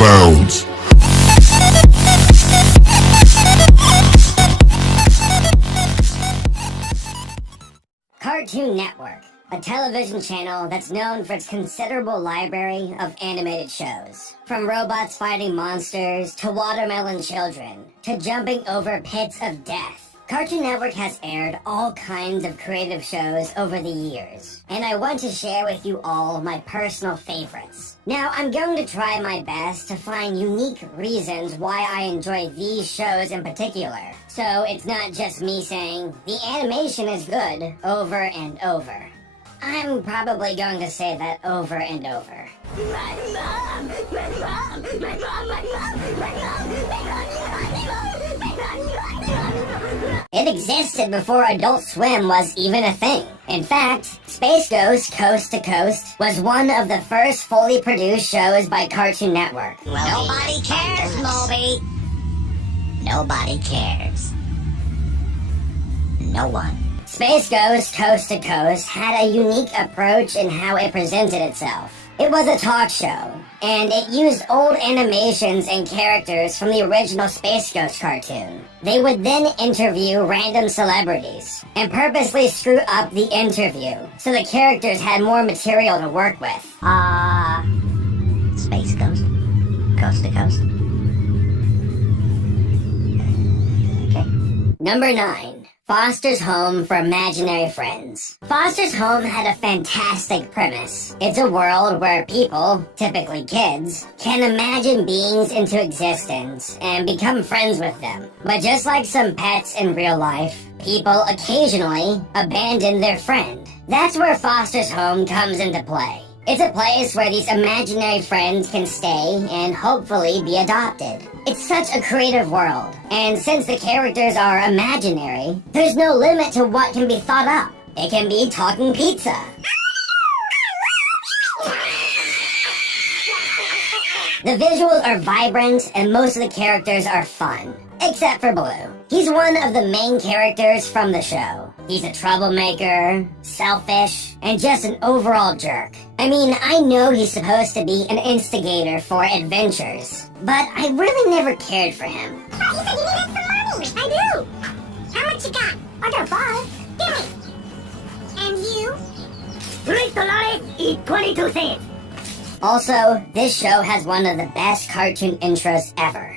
bounds. Cartoon Network, a television channel that's known for its considerable library of animated shows. From robots fighting monsters, to watermelon children, to jumping over pits of death. Cartoon Network has aired all kinds of creative shows over the years, and I want to share with you all my personal favorites. Now, I'm going to try my best to find unique reasons why I enjoy these shows in particular. So it's not just me saying, the animation is good, over and over. I'm probably going to say that over and over. My mom! My mom! My mom! My mom! My mom! It existed before Adult Swim was even a thing. In fact, Space Ghost Coast to Coast was one of the first fully produced shows by Cartoon Network. Well, nobody cares, Moby. Nobody cares. No one. Space Ghost Coast to Coast had a unique approach in how it presented itself. It was a talk show, and it used old animations and characters from the original Space Ghost cartoon. They would then interview random celebrities, and purposely screw up the interview, so the characters had more material to work with. Space Ghost? Coast to Coast? Okay. Number 9. Foster's Home for Imaginary Friends. Foster's Home had a fantastic premise. It's a world where people, typically kids, can imagine beings into existence and become friends with them. But just like some pets in real life, people occasionally abandon their friend. That's where Foster's Home comes into play. It's a place where these imaginary friends can stay and hopefully be adopted. It's such a creative world, and since the characters are imaginary, there's no limit to what can be thought up. It can be talking pizza. The visuals are vibrant, and most of the characters are fun. Except for Blue. He's one of the main characters from the show. He's a troublemaker, selfish, and just an overall jerk. I mean, I know he's supposed to be an instigator for adventures, but I really never cared for him. But you said you needed some money! I do! How much you got? I got 5. Give me! And you? $3 eat 22 cents. Also, this show has one of the best cartoon intros ever.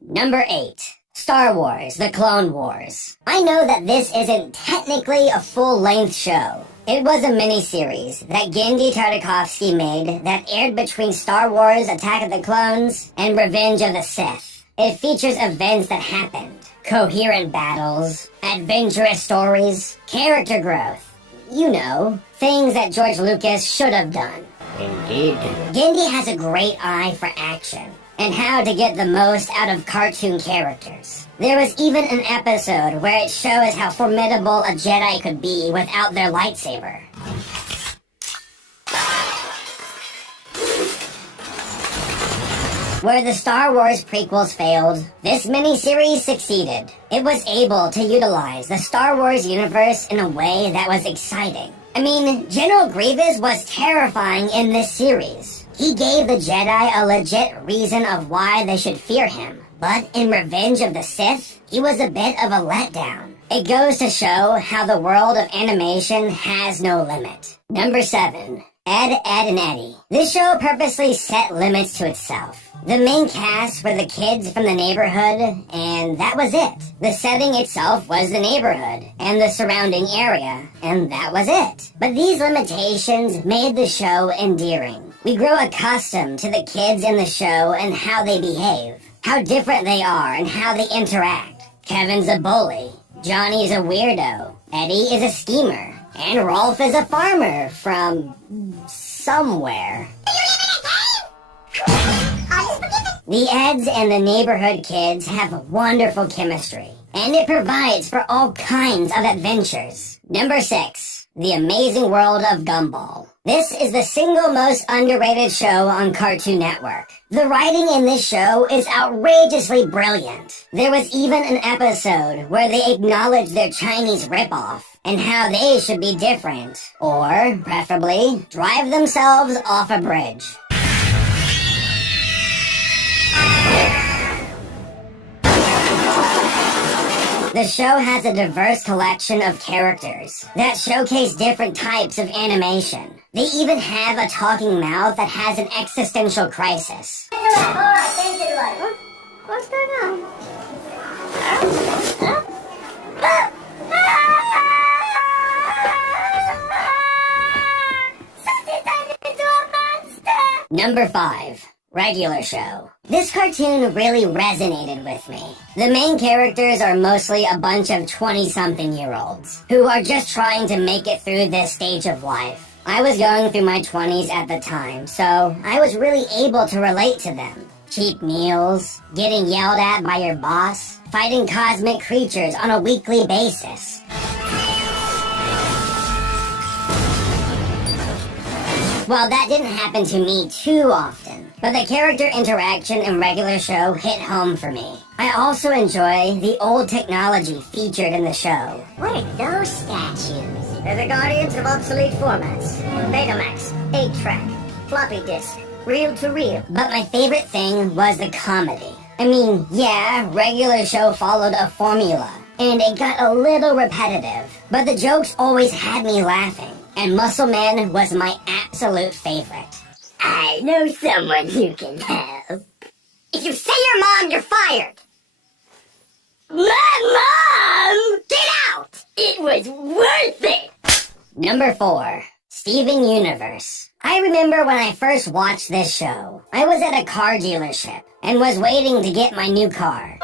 Number 8. Star Wars: The Clone Wars. I know that this isn't technically a full-length show. It was a miniseries that Genndy Tartakovsky made that aired between Star Wars: Attack of the Clones and Revenge of the Sith. It features events that happened, coherent battles, adventurous stories, character growth. You know, things that George Lucas should have done. Indeed. Genndy has a great eye for action and how to get the most out of cartoon characters. There was even an episode where it shows how formidable a Jedi could be without their lightsaber. Where the Star Wars prequels failed, this miniseries succeeded. It was able to utilize the Star Wars universe in a way that was exciting. I mean, General Grievous was terrifying in this series. He gave the Jedi a legit reason of why they should fear him. But in Revenge of the Sith, he was a bit of a letdown. It goes to show how the world of animation has no limit. Number 7. Ed, Edd and Eddy. This show purposely set limits to itself. The main cast were the kids from the neighborhood, and that was it. The setting itself was the neighborhood and the surrounding area, and that was it. But these limitations made the show endearing. We grow accustomed to the kids in the show and how they behave, how different they are and how they interact. Kevin's a bully, Johnny's a weirdo, Eddie is a schemer, and Rolf is a farmer from somewhere. The Eds and the neighborhood kids have wonderful chemistry, and it provides for all kinds of adventures. Number 6. The Amazing World of Gumball. This is the single most underrated show on Cartoon Network. The writing in this show is outrageously brilliant. There was even an episode where they acknowledged their Chinese ripoff and how they should be different, or, preferably, drive themselves off a bridge. The show has a diverse collection of characters that showcase different types of animation. They even have a talking mouth that has an existential crisis. What's going on? Something turned into a monster! Number 5. Regular show. This cartoon really resonated with me. The main characters are mostly a bunch of 20-something-year-olds who are just trying to make it through this stage of life. I was going through my 20s at the time, so I was really able to relate to them. Cheap meals, getting yelled at by your boss, fighting cosmic creatures on a weekly basis. Well, that didn't happen to me too often, but the character interaction in regular show hit home for me. I also enjoy the old technology featured in the show. What are those statues? They're the guardians of obsolete formats. Betamax, 8-track, floppy disk, reel-to-reel. But my favorite thing was the comedy. I mean, yeah, regular show followed a formula, and it got a little repetitive, but the jokes always had me laughing. And Muscle Man was my absolute favorite. I know someone who can help. If you say your mom, you're fired! Mom! Get out! It was worth it! Number 4. Steven Universe. I remember when I first watched this show. I was at a car dealership and was waiting to get my new car.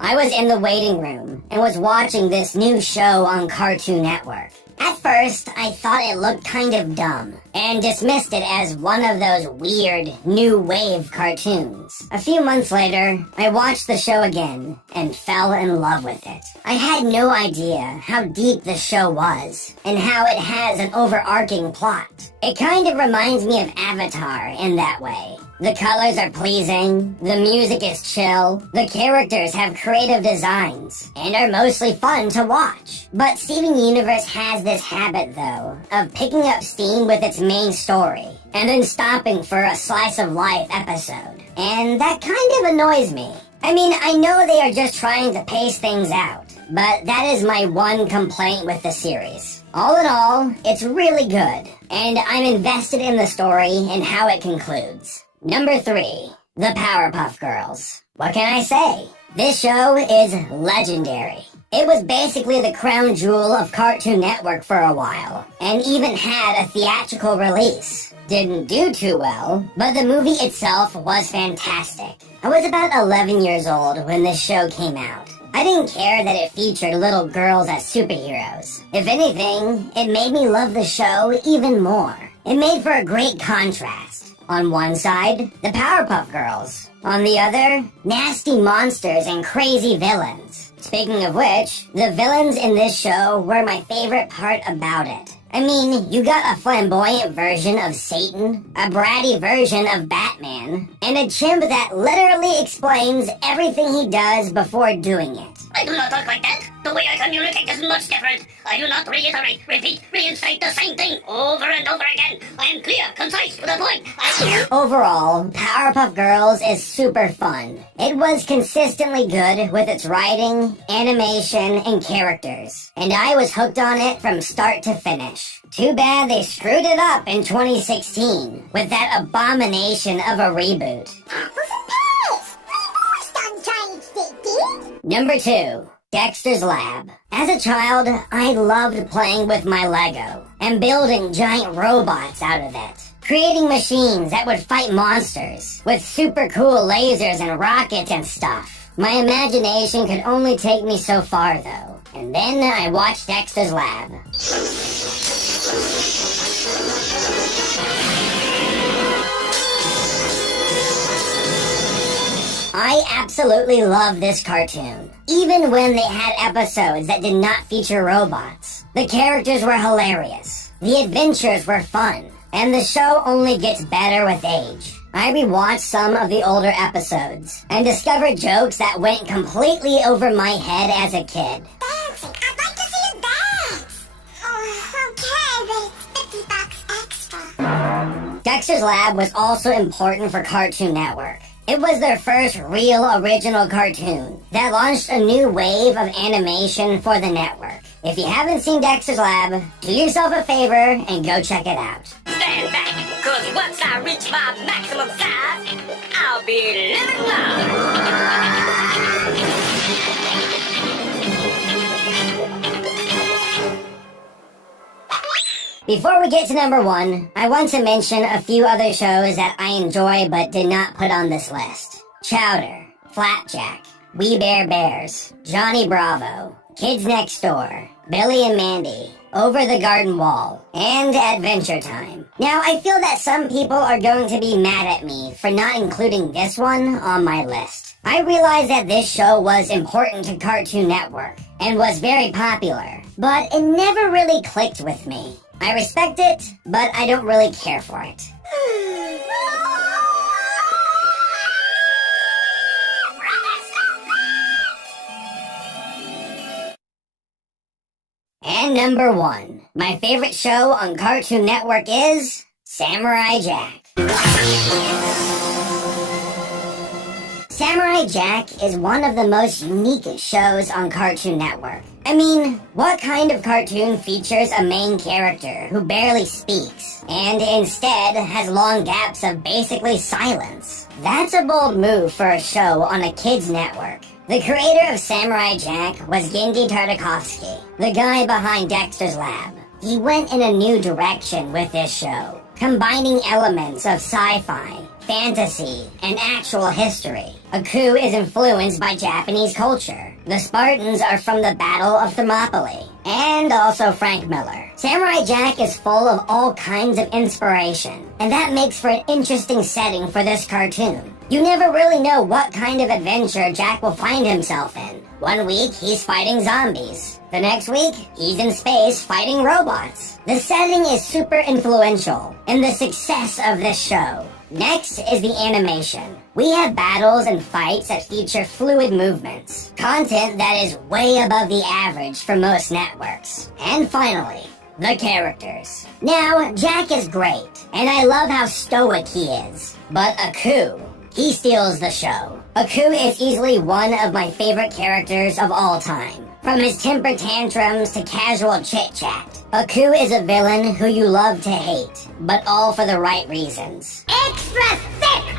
I was in the waiting room and was watching this new show on Cartoon Network. At first, I thought it looked kind of dumb, and dismissed it as one of those weird, new wave cartoons. A few months later, I watched the show again, and fell in love with it. I had no idea how deep the show was, and how it has an overarching plot. It kind of reminds me of Avatar in that way. The colors are pleasing, the music is chill, the characters have creative designs, and are mostly fun to watch. But Steven Universe has this habit, though, of picking up steam with its main story, and then stopping for a slice of life episode. And that kind of annoys me. I mean, I know they are just trying to pace things out, but that is my one complaint with the series. All in all, it's really good, and I'm invested in the story and how it concludes. Number 3. The Powerpuff Girls. What can I say? This show is legendary. It was basically the crown jewel of Cartoon Network for a while, and even had a theatrical release. Didn't do too well, but the movie itself was fantastic. I was about 11 years old when this show came out. I didn't care that it featured little girls as superheroes. If anything, it made me love the show even more. It made for a great contrast. On one side, the Powerpuff Girls. On the other, nasty monsters and crazy villains. Speaking of which, the villains in this show were my favorite part about it. I mean, you got a flamboyant version of Satan, a bratty version of Batman, and a chimp that literally explains everything he does before doing it. I do not talk like that. The way I communicate is much different. I do not reiterate, repeat, reinstate the same thing over and over again. I am clear, concise, to the point. Overall, Powerpuff Girls is super fun. It was consistently good with its writing, animation, and characters, and I was hooked on it from start to finish. Too bad they screwed it up in 2016 with that abomination of a reboot. Number 2. Dexter's Lab. As a child, I loved playing with my Lego and building giant robots out of it. Creating machines that would fight monsters with super cool lasers and rockets and stuff. My imagination could only take me so far though. And then I watched Dexter's Lab. I absolutely love this cartoon, even when they had episodes that did not feature robots. The characters were hilarious, the adventures were fun, and the show only gets better with age. I rewatched some of the older episodes and discovered jokes that went completely over my head as a kid. Dancing. I'd like to see you dance. Oh, okay, but it's $50 extra. Dexter's Lab was also important for Cartoon Network. It was their first real original cartoon that launched a new wave of animation for the network. If you haven't seen Dexter's Lab, do yourself a favor and go check it out. Stand back, cause once I reach my maximum size, I'll be living large. Before we get to number 1, I want to mention a few other shows that I enjoy but did not put on this list. Chowder, Flapjack, We Bare Bears, Johnny Bravo, Kids Next Door, Billy and Mandy, Over the Garden Wall, and Adventure Time. Now, I feel that some people are going to be mad at me for not including this one on my list. I realize that this show was important to Cartoon Network and was very popular, but it never really clicked with me. I respect it, but I don't really care for it. And number 1, my favorite show on Cartoon Network is Samurai Jack. Samurai Jack is one of the most unique shows on Cartoon Network. I mean, what kind of cartoon features a main character who barely speaks and instead has long gaps of basically silence? That's a bold move for a show on a kids' network. The creator of Samurai Jack was Gendy Tartakovsky, the guy behind Dexter's Lab. He went in a new direction with this show, combining elements of sci-fi, fantasy, and actual history. Aku is influenced by Japanese culture. The Spartans are from the Battle of Thermopylae, and also Frank Miller. Samurai Jack is full of all kinds of inspiration, and that makes for an interesting setting for this cartoon. You never really know what kind of adventure Jack will find himself in. One week, he's fighting zombies. The next week, he's in space fighting robots. The setting is super influential in the success of this show. Next is the animation. We have battles and fights that feature fluid movements, content that is way above the average for most networks. And finally, the characters. Now, Jack is great, and I love how stoic he is. But Aku, he steals the show. Aku is easily one of my favorite characters of all time. From his temper tantrums to casual chit-chat, Aku is a villain who you love to hate, but all for the right reasons. Extra thick!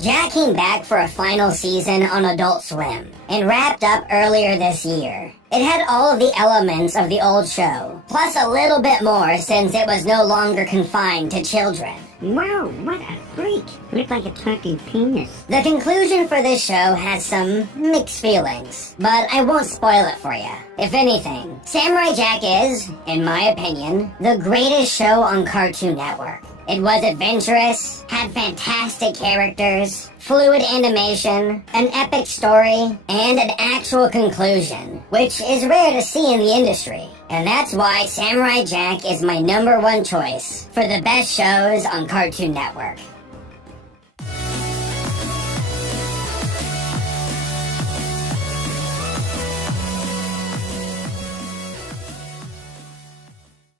Jack came back for a final season on Adult Swim, and wrapped up earlier this year. It had all of the elements of the old show, plus a little bit more since it was no longer confined to children. Wow, what a freak. Looked like a talking penis. The conclusion for this show has some mixed feelings, but I won't spoil it for you. If anything, Samurai Jack is, in my opinion, the greatest show on Cartoon Network. It was adventurous, had fantastic characters, fluid animation, an epic story, and an actual conclusion, which is rare to see in the industry. And that's why Samurai Jack is my number 1 choice for the best shows on Cartoon Network.